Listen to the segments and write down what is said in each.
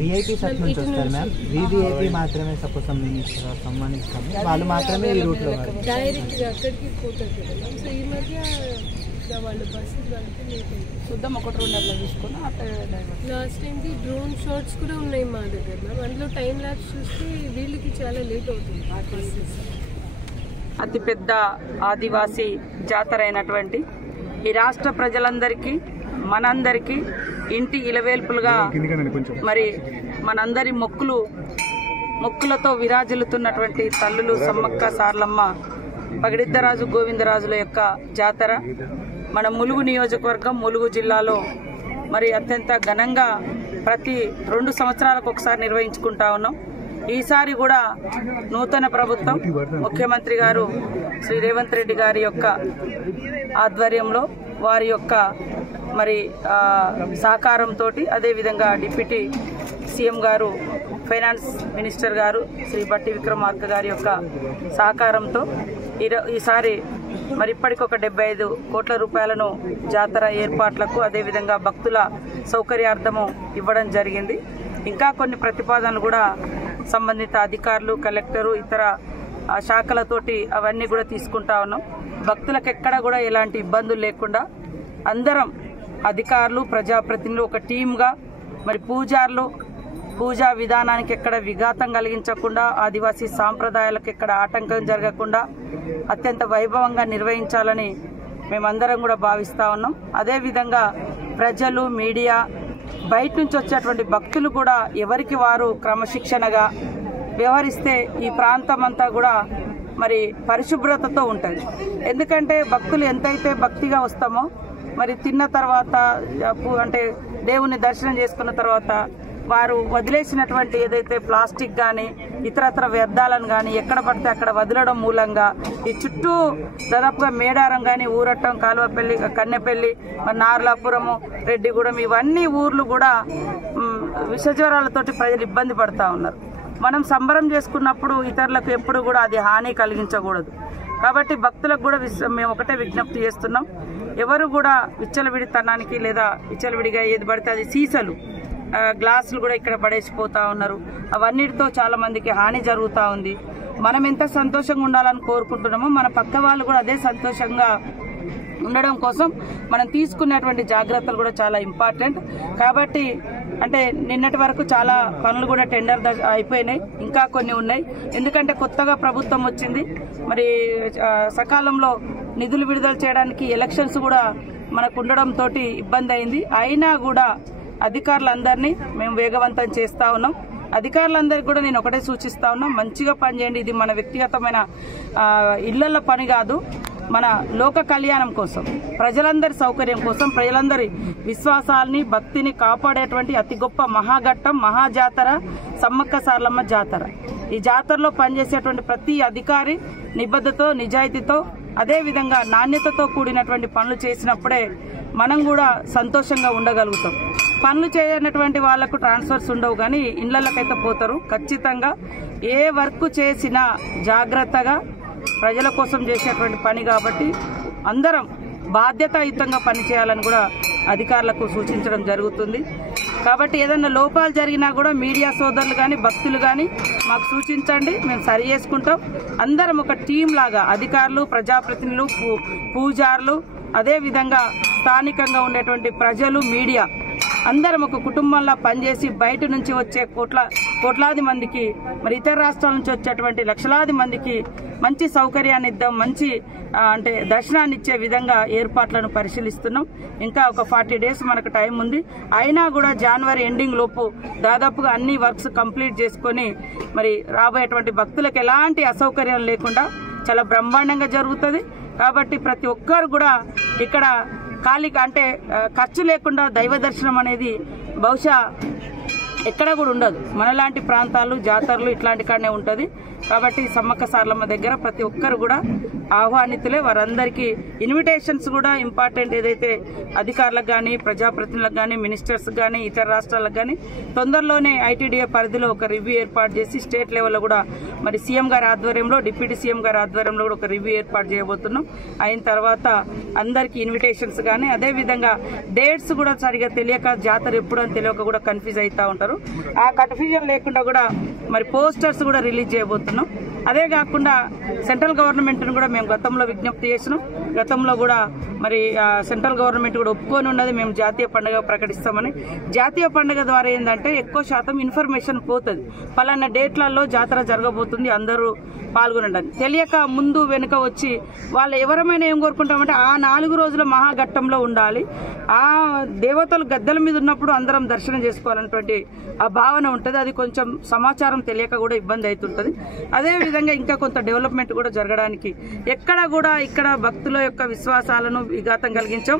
VIPs అట్లా నుంచి వస్తారు మ్యామ్. వివిఐపీ మాత్రమే సపోజ్ సంబంధిస్తాము, వాళ్ళు మాత్రమే ఈ రూట్లో డైరెక్ట్గా అక్కడికి పోతారు కదా. సో ఈ మధ్య వాళ్ళు బస్సు చూద్దాం, ఒకటి రెండు అట్లా చూసుకుని లాస్ట్ టైంకి డ్రోన్ షాట్స్ కూడా ఉన్నాయి మా దగ్గర మ్యామ్. అందులో టైం ల్యాబ్స్ చూస్తే వీళ్ళకి చాలా లేట్ అవుతుంది. అతిపెద్ద ఆదివాసీ జాతర అయినటువంటి ఈ రాష్ట్ర ప్రజలందరికీ మనందరికీ ఇంటి ఇలవేల్పులుగా మరి మనందరి మొక్కులతో విరాజిల్లుతున్నటువంటి తల్లులు సమ్మక్క సార్లమ్మ పగిడిద్దరాజు గోవిందరాజుల యొక్క జాతర మన ములుగు నియోజకవర్గం ములుగు జిల్లాలో మరి అత్యంత ఘనంగా ప్రతి 2 సంవత్సరాలకు ఒకసారి నిర్వహించుకుంటా ఉన్నాం. ఈసారి కూడా నూతన ప్రభుత్వం ముఖ్యమంత్రి గారు శ్రీ రేవంత్ రెడ్డి గారి యొక్క ఆధ్వర్యంలో వారి యొక్క మరి సహకారంతో, అదేవిధంగా డిప్యూటీ సీఎం గారు ఫైనాన్స్ మినిస్టర్ గారు శ్రీ బట్టి విక్రమార్క గారి యొక్క సహకారంతో ఈసారి మరి ఇప్పటికొక 75 కోట్ల రూపాయలను జాతర ఏర్పాట్లకు అదేవిధంగా భక్తుల సౌకర్యార్థము ఇవ్వడం జరిగింది. ఇంకా కొన్ని ప్రతిపాదనలు కూడా సంబంధిత అధికారులు, కలెక్టరు, ఇతర శాఖలతోటి అవన్నీ కూడా తీసుకుంటా ఉన్నాం. భక్తులకు ఎక్కడ కూడా ఎలాంటి ఇబ్బందులు లేకుండా అందరం అధికారులు, ప్రజాప్రతినిధులు ఒక టీమ్గా మరి పూజా విధానానికి ఎక్కడ విఘాతం కలిగించకుండా, ఆదివాసీ సాంప్రదాయాలకు ఎక్కడ ఆటంకం జరగకుండా అత్యంత వైభవంగా నిర్వహించాలని మేమందరం కూడా భావిస్తూ ఉన్నాం. అదేవిధంగా ప్రజలు, మీడియా, బయట నుంచి వచ్చేటువంటి భక్తులు కూడా ఎవరికి వారు క్రమశిక్షణగా వ్యవహరిస్తే ఈ ప్రాంతం అంతా కూడా మరి పరిశుభ్రతతో ఉంటుంది. ఎందుకంటే భక్తులు ఎంతైతే భక్తిగా వస్తామో మరి తిన్న తర్వాత అంటే దేవుని దర్శనం చేసుకున్న తర్వాత వారు వదిలేసినటువంటి ఏదైతే ప్లాస్టిక్ కానీ ఇతరత్ర వ్యర్థాలను కానీ ఎక్కడ పడితే అక్కడ వదలడం మూలంగా ఈ చుట్టూ దాదాపుగా మేడారం కానీ, ఊరట్టం, కాలువపల్లి, కన్నెపల్లి, నార్లాపురము, రెడ్డిగూడెం ఇవన్నీ ఊర్లు కూడా విషజ్వరాలతోటి ప్రజలు ఇబ్బంది పడతా ఉన్నారు. మనం సంబరం చేసుకున్నప్పుడు ఇతరులకు ఎప్పుడు కూడా అది హాని కలిగించకూడదు. కాబట్టి భక్తులకు కూడా మేము ఒకటే విజ్ఞప్తి చేస్తున్నాం, ఎవరు కూడా విచ్చలవిడితనానికి లేదా విచ్చలవిడిగా ఏది పడితే అది సీసాలు, గ్లాసులు కూడా ఇక్కడ పడేసిపోతా ఉన్నారు. అవన్నిటితో చాలా మందికి హాని జరుగుతూ ఉంది. మనం ఎంత సంతోషంగా ఉండాలని కోరుకుంటున్నామో మన పక్క వాళ్ళు కూడా అదే సంతోషంగా ఉండడం కోసం మనం తీసుకునేటువంటి జాగ్రత్తలు కూడా చాలా ఇంపార్టెంట్. కాబట్టి అంటే నిన్నటి వరకు చాలా పనులు కూడా టెండర్ అయిపోయినాయి, ఇంకా కొన్ని ఉన్నాయి. ఎందుకంటే కొత్తగా ప్రభుత్వం వచ్చింది, మరి సకాలంలో నిధులు విడుదల చేయడానికి ఎలక్షన్స్ కూడా మనకు ఉండడంతో ఇబ్బంది అయింది. అయినా కూడా అధికారులందరినీ మేము వేగవంతం చేస్తా ఉన్నాం. అధికారులందరికీ కూడా నేను ఒకటే సూచిస్తా ఉన్నా, మంచిగా పనిచేయండి. ఇది మన వ్యక్తిగతమైన ఇళ్ల పని కాదు, మన లోక కళ్యాణం కోసం, ప్రజలందరి సౌకర్యం కోసం, ప్రజలందరి విశ్వాసాలని, భక్తిని కాపాడేటువంటి అతి గొప్ప మహాఘట్టం, మహాజాతర సమ్మక్క సార్లమ్మ జాతర. ఈ జాతరలో పనిచేసేటువంటి ప్రతి అధికారి నిబద్ధతతో, నిజాయితీతో, అదేవిధంగా నాణ్యతతో కూడినటువంటి పనులు చేసినప్పుడే మనం కూడా సంతోషంగా ఉండగలుగుతాం. పనులు చేయనటువంటి వాళ్లకు ట్రాన్స్ఫర్స్ ఉండవు, కానీ ఇళ్లకైతే పోతారు. ఖచ్చితంగా ఏ వర్క్ చేసినా జాగ్రత్తగా ప్రజల కోసం చేసేటువంటి పని కాబట్టి అందరం బాధ్యతాయుతంగా పనిచేయాలని కూడా అధికారులకు సూచించడం జరుగుతుంది. కాబట్టి ఏదైనా లోపాలు జరిగినా కూడా మీడియా సోదరులు కానీ, భక్తులు కానీ మాకు సూచించండి, మేము సరి చేసుకుంటాం. అందరం ఒక టీం లాగా అధికారులు, ప్రజాప్రతినిధులు, పూజారులు, అదేవిధంగా స్థానికంగా ఉండేటువంటి ప్రజలు, మీడియా అందరం ఒక కుటుంబంలా పనిచేసి బయట నుంచి వచ్చే కోట్లాది మందికి, మరి ఇతర రాష్ట్రాల నుంచి వచ్చేటువంటి లక్షలాది మందికి మంచి సౌకర్యాన్ని ఇద్దాం, మంచి అంటే దర్శనాన్ని ఇచ్చే విధంగా ఏర్పాట్లను పరిశీలిస్తున్నాం. ఇంకా ఒక 40 days మనకు టైం ఉంది. అయినా కూడా జనవరి ఎండింగ్ లోపు దాదాపుగా అన్ని వర్క్స్ కంప్లీట్ చేసుకొని మరి రాబోయేటువంటి భక్తులకు ఎలాంటి అసౌకర్యం లేకుండా చాలా బ్రహ్మాండంగా జరుగుతుంది. కాబట్టి ప్రతి ఒక్కరు కూడా ఇక్కడ అంటే ఖర్చు లేకుండా దైవ దర్శనం అనేది బహుశా ఎక్కడ కూడా ఉండదు. మనలాంటి ప్రాంతాలు, జాతరలు ఇట్లాంటి కాడనే ఉంటుంది. కాబట్టి సమ్మక్క సారలమ్మ దగ్గర ప్రతి ఒక్కరు కూడా ఆహ్వానితులే. వారందరికీ ఇన్విటేషన్స్ కూడా ఇంపార్టెంట్. ఏదైతే అధికారులకు కానీ, ప్రజాప్రతినిధులకు కానీ, మినిస్టర్స్ కానీ, ఇతర రాష్ట్రాలకు కానీ తొందరలోనే ఐటీడీఏ పరిధిలో ఒక రివ్యూ ఏర్పాటు చేసి స్టేట్ లెవెల్లో కూడా మరి సీఎం గారి ఆధ్వర్యంలో, డిప్యూటీ సీఎం గారి ఆధ్వర్యంలో కూడా ఒక రివ్యూ ఏర్పాటు చేయబోతున్నాం. అయిన తర్వాత అందరికీ ఇన్విటేషన్స్ కానీ, అదేవిధంగా డేట్స్ కూడా సరిగా తెలియక జాతర ఎప్పుడు అని తెలియక కూడా కన్ఫ్యూజ్ అవుతూ ఉంటారు. ఆ కన్ఫ్యూజన్ లేకుండా కూడా మరి పోస్టర్స్ కూడా రిలీజ్ చేయబోతున్నాం. అదే కాకుండా సెంట్రల్ గవర్నమెంట్ను కూడా మేము గతంలో విజ్ఞప్తి చేసినాం. గతంలో కూడా మరి సెంట్రల్ గవర్నమెంట్ కూడా ఒప్పుకొని ఉన్నది మేము జాతీయ పండుగ ప్రకటిస్తామని. జాతీయ పండుగ ద్వారా ఏంటంటే ఎక్కువ శాతం ఇన్ఫర్మేషన్ పోతుంది. పలానా డేట్లలో జాతర జరగబోతుంది, అందరూ పాల్గొనడానికి. తెలియక ముందు వెనుక వచ్చి వాళ్ళు ఎవరమైనా ఏం కోరుకుంటామంటే ఆ 4 రోజుల మహాఘట్టంలో ఉండాలి, ఆ దేవతలు గద్దెల మీద ఉన్నప్పుడు అందరం దర్శనం చేసుకోవాలన్నటువంటి ఆ భావన ఉంటుంది. అది కొంచెం సమాచారం తెలియక కూడా ఇబ్బంది అవుతుంటుంది. అదేవిధంగా ఇంకా కొంత డెవలప్మెంట్ కూడా జరగడానికి ఎక్కడ కూడా ఇక్కడ భక్తుల యొక్క విశ్వాసాలను విఘాతం కలిగించాం.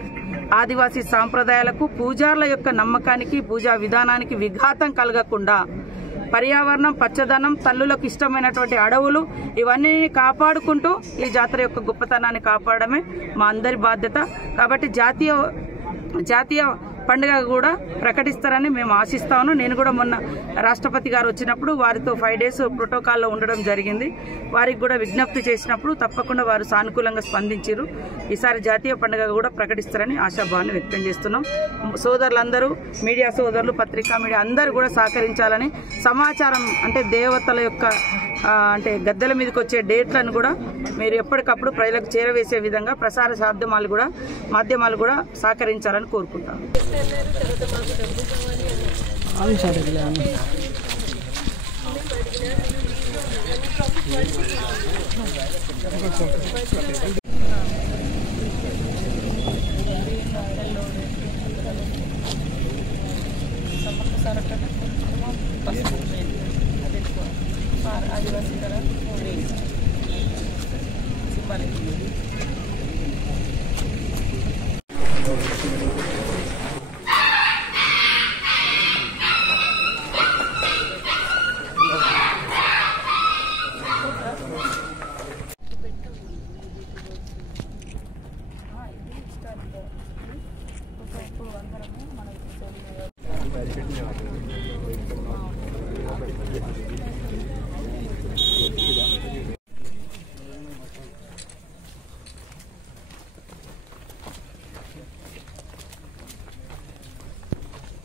ఆదివాసీ సాంప్రదాయాలకు, పూజార్ల యొక్క నమ్మకానికి, పూజా విధానానికి విఘాతం కలగకుండా పర్యావరణం, పచ్చదనం, తల్లులకు ఇష్టమైనటువంటి అడవులు ఇవన్నీ కాపాడుకుంటూ ఈ జాతర యొక్క గొప్పతనాన్ని కాపాడమే మా అందరి బాధ్యత. కాబట్టి జాతీయ పండుగ కూడా ప్రకటిస్తారని మేము ఆశిస్తాను. నేను కూడా మొన్న రాష్ట్రపతి గారు వచ్చినప్పుడు వారితో 5 days ప్రోటోకాల్లో ఉండడం జరిగింది. వారికి కూడా విజ్ఞప్తి చేసినప్పుడు తప్పకుండా వారు సానుకూలంగా స్పందించారు. ఈసారి జాతీయ పండుగ కూడా ప్రకటిస్తారని ఆశాభావాన్ని వ్యక్తం చేస్తున్నాం. సోదరులందరూ, మీడియా సోదరులు, పత్రికా మీడియా అందరూ కూడా సహకరించాలని, సమాచారం అంటే దేవతల యొక్క అంటే గద్దెల మీదకి వచ్చే డేట్లను కూడా మీరు ఎప్పటికప్పుడు ప్రజలకు చేరవేసే విధంగా ప్రసార మాధ్యమాలు కూడా సహకరించాలని కోరుకుంటాం.